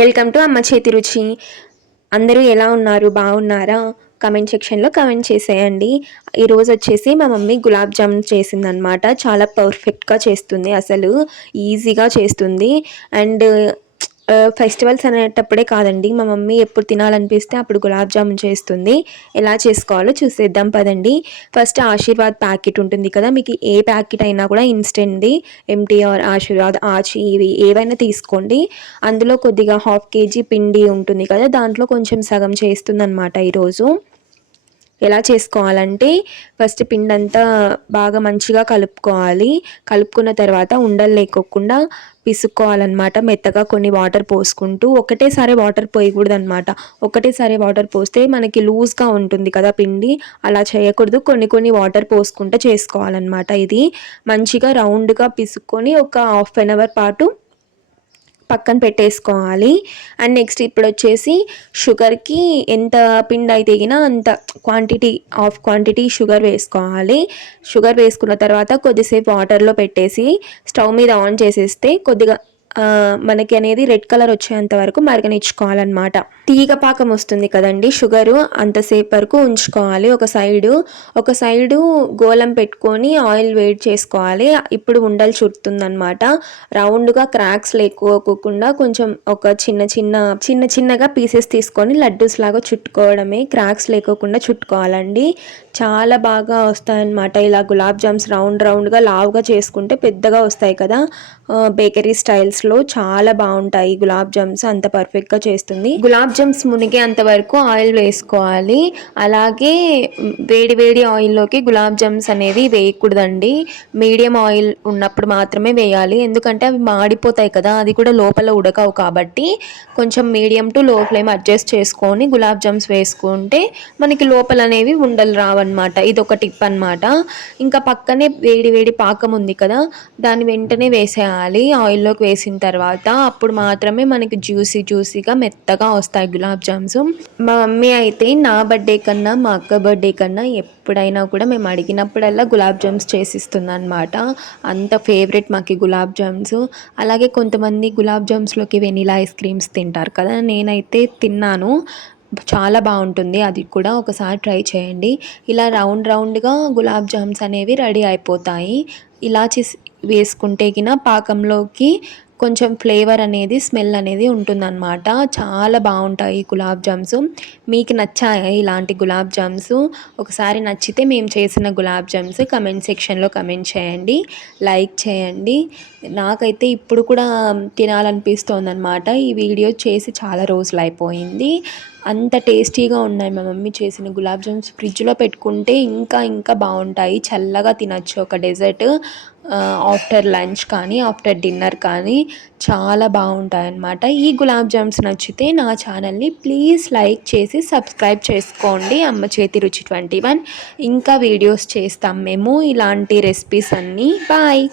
Welcome to అమ్మ చేతి రుచి. అందరూ ఎలా ఉన్నారు? బాగున్నారా? కమెంట్ సెక్షన్లో కమెంట్ చేసేయండి. ఈరోజు వచ్చేసి మా మమ్మీ గులాబ్ జామున్ చేసిందనమాట. చాలా పర్ఫెక్ట్గా చేస్తుంది, అసలు ఈజీగా చేస్తుంది. అండ్ ఫెస్టివల్స్ అనేటప్పుడే కాదండి, మా మమ్మీ ఎప్పుడు తినాలనిపిస్తే అప్పుడు గులాబ్ జామున్ చేస్తుంది. ఎలా చేసుకోవాలో చూసేద్దాం పదండి. ఫస్ట్ ఆశీర్వాద్ ప్యాకెట్ ఉంటుంది కదా, మీకు ఏ ప్యాకెట్ అయినా కూడా ఇన్స్టెంట్ది, ఎంటీఆర్, ఆశీర్వాద్, ఆచి, ఇవి ఏవైనా తీసుకోండి. అందులో కొద్దిగా 1/2 kg పిండి ఉంటుంది కదా, దాంట్లో కొంచెం సగం చేస్తుందన్నమాట ఈరోజు. ఎలా చేసుకోవాలంటే ఫస్ట్ పిండి అంతా బాగా మంచిగా కలుపుకోవాలి. కలుపుకున్న తర్వాత ఉండలు లేకోకుండా పిసుక్కోవాలన్నమాట. మెత్తగా కొన్ని వాటర్ పోసుకుంటూ, ఒకటేసారి వాటర్ పోయకూడదు అనమాట. ఒకటేసారి వాటర్ పోస్తే మనకి లూజ్గా ఉంటుంది కదా పిండి, అలా చేయకూడదు. కొన్ని కొన్ని వాటర్ పోసుకుంటూ చేసుకోవాలన్నమాట. ఇది మంచిగా రౌండ్గా పిసుక్కొని ఒక 1/2 అవర్ పాటు పక్కన పెట్టేసుకోవాలి. అండ్ నెక్స్ట్ ఇప్పుడు వచ్చేసి షుగర్కి ఎంత పిండి అయితే అంత క్వాంటిటీ, హాఫ్ క్వాంటిటీ షుగర్ వేసుకోవాలి. షుగర్ వేసుకున్న తర్వాత కొద్దిసేపు వాటర్లో పెట్టేసి స్టవ్ మీద ఆన్ చేసేస్తే కొద్దిగా మనకి అనేది రెడ్ కలర్ వచ్చేంత వరకు మరగనిచ్చుకోవాలన్నమాట. తీగ పాకం వస్తుంది కదండి షుగరు, అంతసేపు వరకు ఉంచుకోవాలి. ఒక సైడు గోళం పెట్టుకొని ఆయిల్ వేడి చేసుకోవాలి. ఇప్పుడు ఉండలు చుడుతుందన్నమాట. రౌండ్గా క్రాక్స్ లేకోకుండా కొంచెం ఒక చిన్నగా పీసెస్ తీసుకొని లడ్డూస్ లాగా చుట్టుకోవడమే, క్రాక్స్ లేకోకుండా చుట్టుకోవాలండి. చాలా బాగా వస్తాయన్నమాట. ఇలా గులాబ్ జామ్స్ రౌండ్గా లావుగా చేసుకుంటే పెద్దగా వస్తాయి కదా, బేకరీ స్టైల్స్లో చాలా బాగుంటాయి గులాబ్ జామ్స్. అంత పర్ఫెక్ట్గా చేస్తుంది. గులాబ్ జామ్స్ మునిగే అంతవరకు ఆయిల్ వేసుకోవాలి. అలాగే వేడి ఆయిల్లోకి గులాబ్ జామ్స్ అనేవి వేయకూడదండి. మీడియం ఆయిల్ ఉన్నప్పుడు మాత్రమే వేయాలి, ఎందుకంటే అవి మాడిపోతాయి కదా, అది కూడా లోపల ఉడకవు కాబట్టి కొంచెం మీడియం టు లో ఫ్లేమ్ అడ్జస్ట్ చేసుకొని గులాబ్ జామ్స్ వేసుకుంటే మనకి లోపల అనేవి ఉండలు రావన్నమాట. ఇది ఒక టిప్ అనమాట. ఇంకా పక్కనే వేడి పాకం ఉంది కదా, దాన్ని వెంటనే వేసేయాలి. ఆయిల్లోకి వేసిన తర్వాత అప్పుడు మాత్రమే మనకి జ్యూసీగా మెత్తగా వస్తాయి గులాబ్ జామ్స్. మా మమ్మీ అయితే నా బర్త్డే కన్నా మా అక్క బర్త్డే కన్నా ఎప్పుడైనా కూడా మేము అడిగినప్పుడల్లా గులాబ్ జామ్స్ చేసిస్తుంది అనమాట. అంత ఫేవరెట్ మాకు గులాబ్ జామ్స్. అలాగే కొంతమంది గులాబ్ జామ్స్లోకి వెనీలా ఐస్ క్రీమ్స్ తింటారు కదా, నేనైతే తిన్నాను, చాలా బాగుంటుంది. అది కూడా ఒకసారి ట్రై చేయండి. ఇలా రౌండ్గా గులాబ్ జామ్స్ అనేవి రెడీ అయిపోతాయి. ఇలాచి వేసుకుంటే పాకంలోకి కొంచెం ఫ్లేవర్ అనేది, స్మెల్ అనేది ఉంటుందన్నమాట. చాలా బాగుంటాయి గులాబ్ జామ్స్. మీకు నచ్చాయా ఇలాంటి గులాబ్ జామ్స్? ఒకసారి నచ్చితే మేము చేసిన గులాబ్ జామ్స్ కమెంట్ సెక్షన్లో కమెంట్ చేయండి, లైక్ చేయండి. నాకైతే ఇప్పుడు కూడా తినాలనిపిస్తోందనమాట. ఈ వీడియో చేసి చాలా రోజులు అయిపోయింది. అంత టేస్టీగా ఉన్నాయి మా మమ్మీ చేసిన గులాబ్ జామ్స్. ఫ్రిడ్జ్లో పెట్టుకుంటే ఇంకా బాగుంటాయి, చల్లగా తినచ్చు. ఒక డెజర్ట్ ఆఫ్టర్ లంచ్ కానీ ఆఫ్టర్ డిన్నర్ కానీ చాలా బాగుంటాయి అన్నమాట. ఈ గులాబ్ జామ్స్ నచ్చితే నా ఛానల్ని ప్లీజ్ లైక్ చేసి సబ్స్క్రైబ్ చేసుకోండి. అమ్మ చేతి రుచి 21. ఇంకా వీడియోస్ చేస్తాం మేము ఇలాంటి రెసిపీస్ అన్నీ. బాయ్.